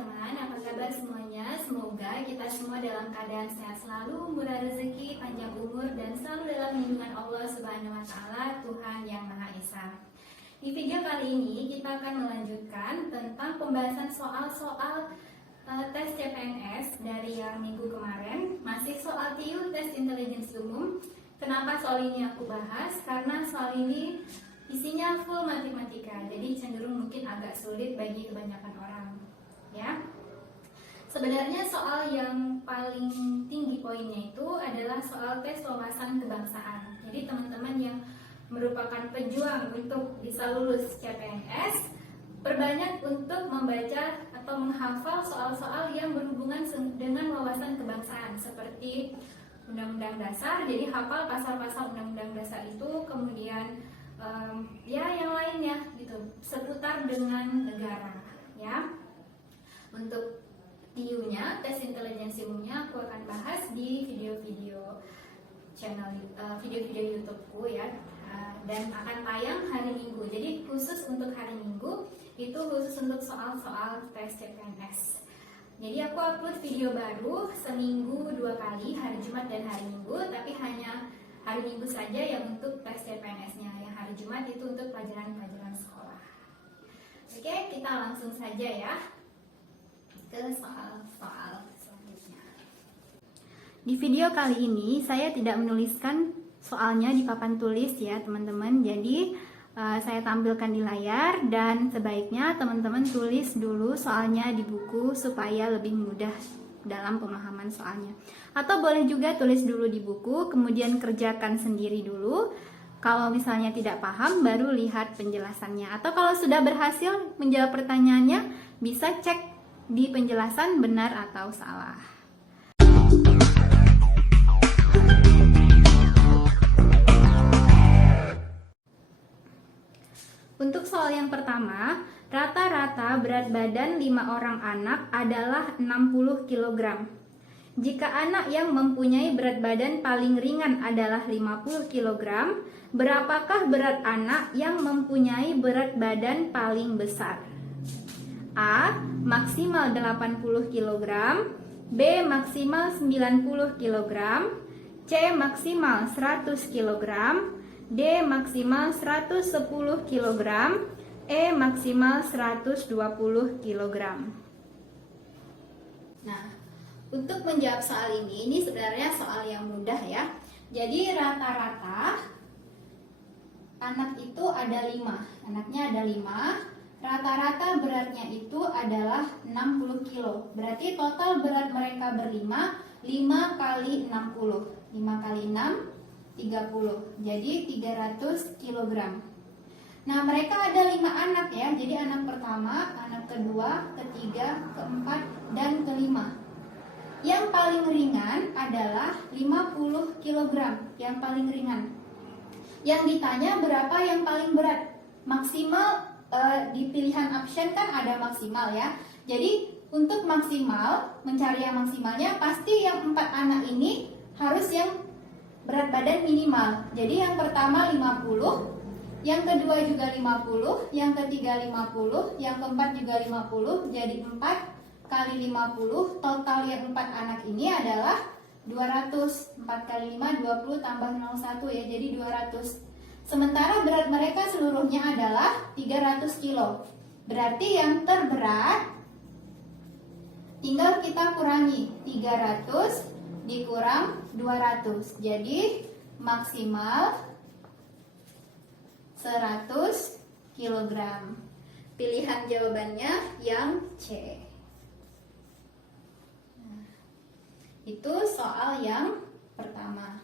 teman-teman, apa kabar semuanya? Semoga kita semua dalam keadaan sehat selalu, murah rezeki, panjang umur, dan selalu dalam lindungan Allah Subhanahu wa Ta'ala, Tuhan yang Maha Esa. Di video kali ini kita akan melanjutkan tentang pembahasan soal-soal tes CPNS dari yang minggu kemarin. Masih soal TIU, tes intelligence umum. Kenapa soal ini aku bahas? Karena soal ini isinya full matematika, jadi cenderung mungkin agak sulit bagi kebanyakan orang, ya. Sebenarnya soal yang paling tinggi poinnya itu adalah soal tes wawasan kebangsaan. Jadi teman-teman yang merupakan pejuang untuk bisa lulus CPNS, perbanyak untuk membaca atau menghafal soal-soal yang berhubungan dengan wawasan kebangsaan, seperti Undang-Undang Dasar. Jadi hafal pasal-pasal Undang-Undang Dasar itu, kemudian yang lainnya gitu, seputar dengan negara, ya. Untuk TIU-nya, tes intelijensi umumnya, aku akan bahas di video-video channel video-video YouTube-ku, ya. Dan akan tayang hari Minggu. Jadi khusus untuk hari Minggu itu khusus untuk soal-soal tes CPNS. Jadi aku upload video baru seminggu 2 kali, hari Jumat dan hari Minggu, tapi hanya hari Minggu saja yang untuk tes CPNS-nya. Yang hari Jumat itu untuk pelajaran-pelajaran sekolah. Oke, kita langsung saja ya ke soal-soal selanjutnya. Di video kali ini saya tidak menuliskan soalnya di papan tulis ya teman-teman. Jadi saya tampilkan di layar, dan sebaiknya teman-teman tulis dulu soalnya di buku supaya lebih mudah dalam pemahaman soalnya. Atau boleh juga tulis dulu di buku, kemudian kerjakan sendiri dulu. Kalau misalnya tidak paham, baru lihat penjelasannya. Atau kalau sudah berhasil menjawab pertanyaannya, bisa cek di penjelasan benar atau salah. Untuk soal yang pertama, rata-rata berat badan 5 orang anak adalah 60 kg. Jika anak yang mempunyai berat badan paling ringan adalah 50 kg, berapakah berat anak yang mempunyai berat badan paling besar? A. Maksimal 80 kg, B. Maksimal 90 kg, C. Maksimal 100 kg, D. Maksimal 110 kg, E. Maksimal 120 kg. Nah, untuk menjawab soal ini sebenarnya soal yang mudah ya. Jadi rata-rata anak itu ada 5. Anaknya ada 5. Rata-rata beratnya itu adalah 60 kilo. Berarti total berat mereka berlima 5 kali 60. 5 kali 6 30, jadi 300 kg. Nah, mereka ada 5 anak ya. Jadi anak pertama, anak kedua, ketiga, keempat, dan kelima. Yang paling ringan adalah 50 kg, yang paling ringan. Yang ditanya berapa yang paling berat? Maksimal, di pilihan option kan ada maksimal ya. Jadi untuk maksimal, mencari yang maksimalnya, pasti yang 4 anak ini harus yang berat badan minimal. Jadi yang pertama 50, yang kedua juga 50, yang ketiga 50, yang keempat juga 50. Jadi 4 kali 50, total yang 4 anak ini adalah 200. 4 kali 5 20 tambah 01 ya, jadi 200. Sementara berat mereka seluruhnya adalah 300 kilo. Berarti yang terberat tinggal kita kurangi 300 dikurang 200, jadi maksimal 100 kg. Pilihan jawabannya yang C. Nah, itu soal yang pertama.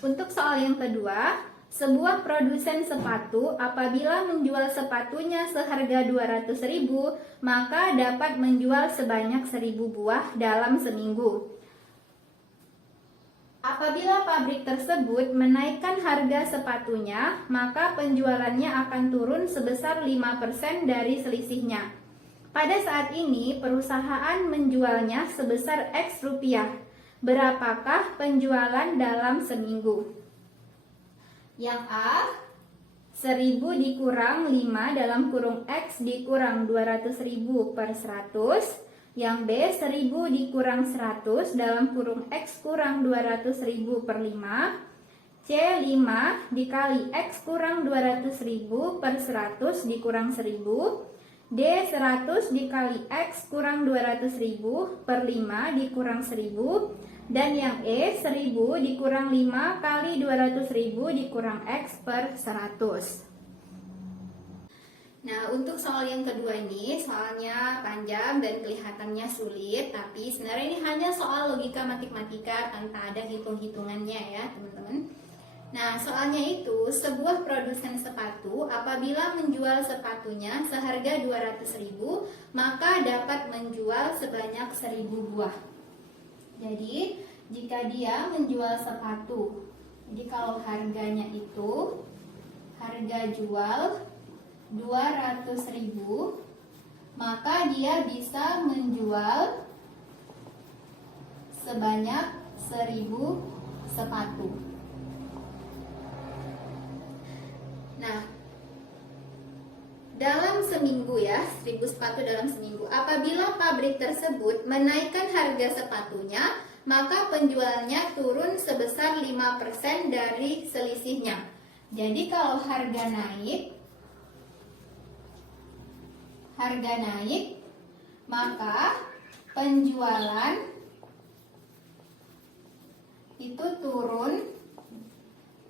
Untuk soal yang kedua, sebuah produsen sepatu apabila menjual sepatunya seharga 200.000, maka dapat menjual sebanyak 1.000 buah dalam seminggu. Apabila pabrik tersebut menaikkan harga sepatunya, maka penjualannya akan turun sebesar 5% dari selisihnya. Pada saat ini, perusahaan menjualnya sebesar X rupiah. Berapakah penjualan dalam seminggu? Yang A 1000 dikurang 5 dalam kurung X dikurang 200.000 per 100. Yang B, 1000 dikurang 100 dalam kurung X kurang 200.000 per 5. C, 5 dikali X kurang 200.000 per 100 dikurang 1000. D, 100 dikali X kurang 200.000 per 5 dikurang 1000. Dan yang E, 1000 dikurang 5 kali 200.000 dikurang X per 100. Nah, untuk soal yang kedua ini, soalnya panjang dan kelihatannya sulit, tapi sebenarnya ini hanya soal logika matematika tanpa ada hitung-hitungannya ya, teman-teman. Nah, soalnya itu, sebuah produsen sepatu apabila menjual sepatunya seharga 200.000, maka dapat menjual sebanyak 1000 buah. Jadi, jika dia menjual sepatu, jadi kalau harganya itu, harga jual 200.000, maka dia bisa menjual sebanyak 1000 sepatu. Nah, dalam seminggu ya, 1000 sepatu dalam seminggu. Apabila pabrik tersebut menaikkan harga sepatunya, maka penjualnya turun sebesar 5% dari selisihnya. Jadi kalau harga naik, maka penjualan itu turun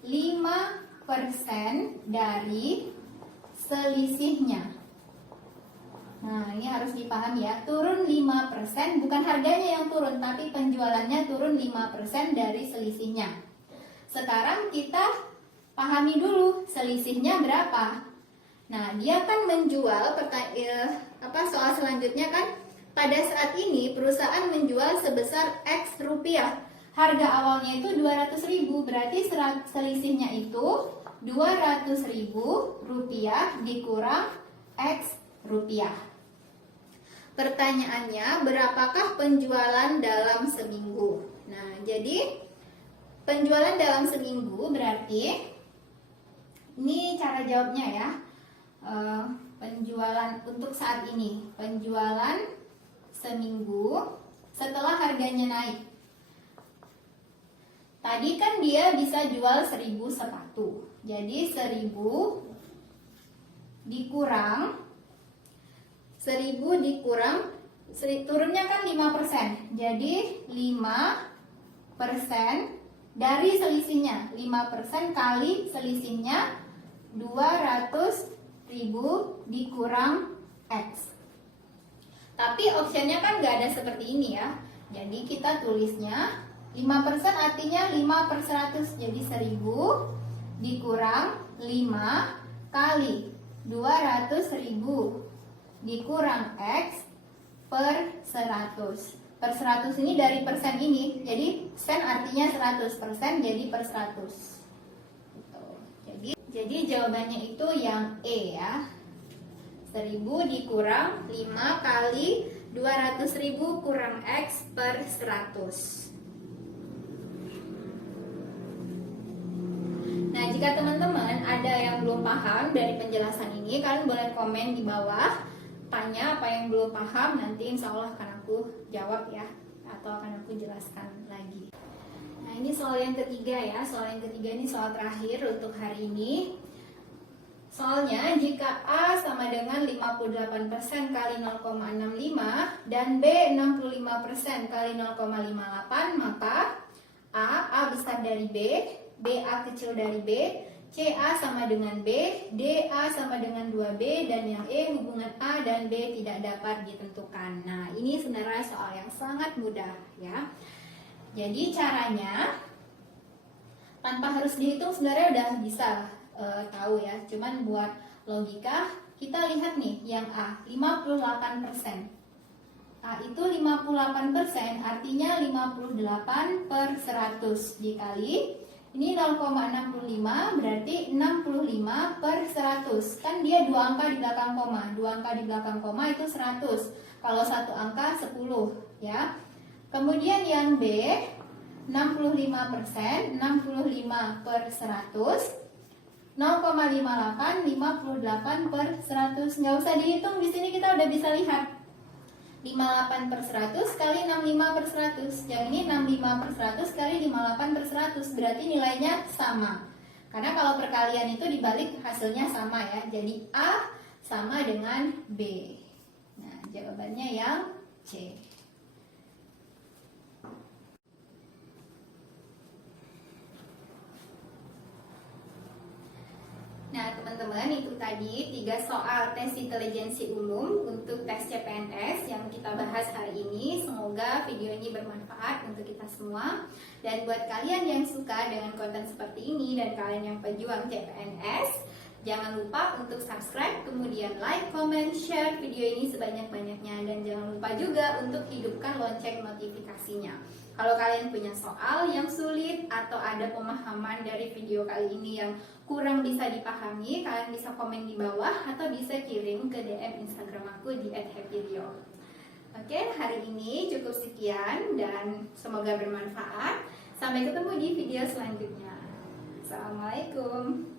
5% dari selisihnya. Nah, ini harus dipahami ya, turun 5%, bukan harganya yang turun, tapi penjualannya turun 5% dari selisihnya. Sekarang kita pahami dulu selisihnya berapa. Nah, dia kan menjual, soal selanjutnya kan, pada saat ini perusahaan menjual sebesar X rupiah. Harga awalnya itu 200.000, berarti selisihnya itu 200.000 rupiah dikurang X rupiah. Pertanyaannya, berapakah penjualan dalam seminggu? Nah, jadi penjualan dalam seminggu berarti, ini cara jawabnya ya. Penjualan untuk saat ini, penjualan seminggu setelah harganya naik. Tadi kan dia bisa jual 1000 sepatu. Jadi 1000 dikurang turunnya kan 5%. Jadi 5% dari selisihnya. 5% kali selisihnya 200.000 dikurang X. Tapi optionnya kan nggak ada seperti ini ya. Jadi kita tulisnya 5% artinya 5 per 100. Jadi 1000 dikurang 5 kali 200.000 dikurang X per 100. Per 100 ini dari persen ini. Jadi sen artinya 100%, jadi per 100. Jadi jawabannya itu yang E ya. 1000 dikurang 5 kali 200.000 kurang X per 100. Nah, jika teman-teman ada yang belum paham dari penjelasan ini, kalian boleh komen di bawah, tanya apa yang belum paham, nanti insya Allah akan aku jawab ya, atau akan aku jelaskan lagi. Nah, ini soal yang ketiga ya. Soal yang ketiga ini soal terakhir untuk hari ini. Soalnya jika A sama dengan 58% kali 0,65 dan B 65% kali 0,58, maka A besar dari B, BA kecil dari B, CA sama dengan B, DA sama dengan 2B, dan yang E hubungan A dan B tidak dapat ditentukan. Nah, ini sebenarnya soal yang sangat mudah ya. Jadi caranya tanpa harus dihitung sebenarnya udah bisa tahu ya. Cuman buat logika kita lihat nih yang A 58%. A itu 58% artinya 58 per 100 dikali ini 0,65 berarti 65 per 100. Kan dia dua angka di belakang koma. Dua angka di belakang koma itu 100. Kalau satu angka 10 ya. Kemudian yang B 65%, 65 per 100. 0,58 per 100. Nggak usah dihitung, di sini kita udah bisa lihat. 58 per 100 kali 65 per 100. Yang ini 65 per 100 kali 58 per 100. Berarti nilainya sama. Karena kalau perkalian itu dibalik hasilnya sama ya. Jadi A sama dengan B. Nah, jawabannya yang C. Nah, teman-teman, itu tadi 3 soal tes intelijensi umum untuk tes CPNS yang kita bahas hari ini. Semoga video ini bermanfaat untuk kita semua. Dan buat kalian yang suka dengan konten seperti ini dan kalian yang pejuang CPNS, jangan lupa untuk subscribe, kemudian like, comment, share video ini sebanyak-banyaknya. Dan jangan lupa juga untuk hidupkan lonceng notifikasinya. Kalau kalian punya soal yang sulit atau ada pemahaman dari video kali ini yang kurang bisa dipahami, kalian bisa komen di bawah atau bisa kirim ke DM Instagram aku di @happyrio. Oke, hari ini cukup sekian dan semoga bermanfaat. Sampai ketemu di video selanjutnya. Assalamualaikum.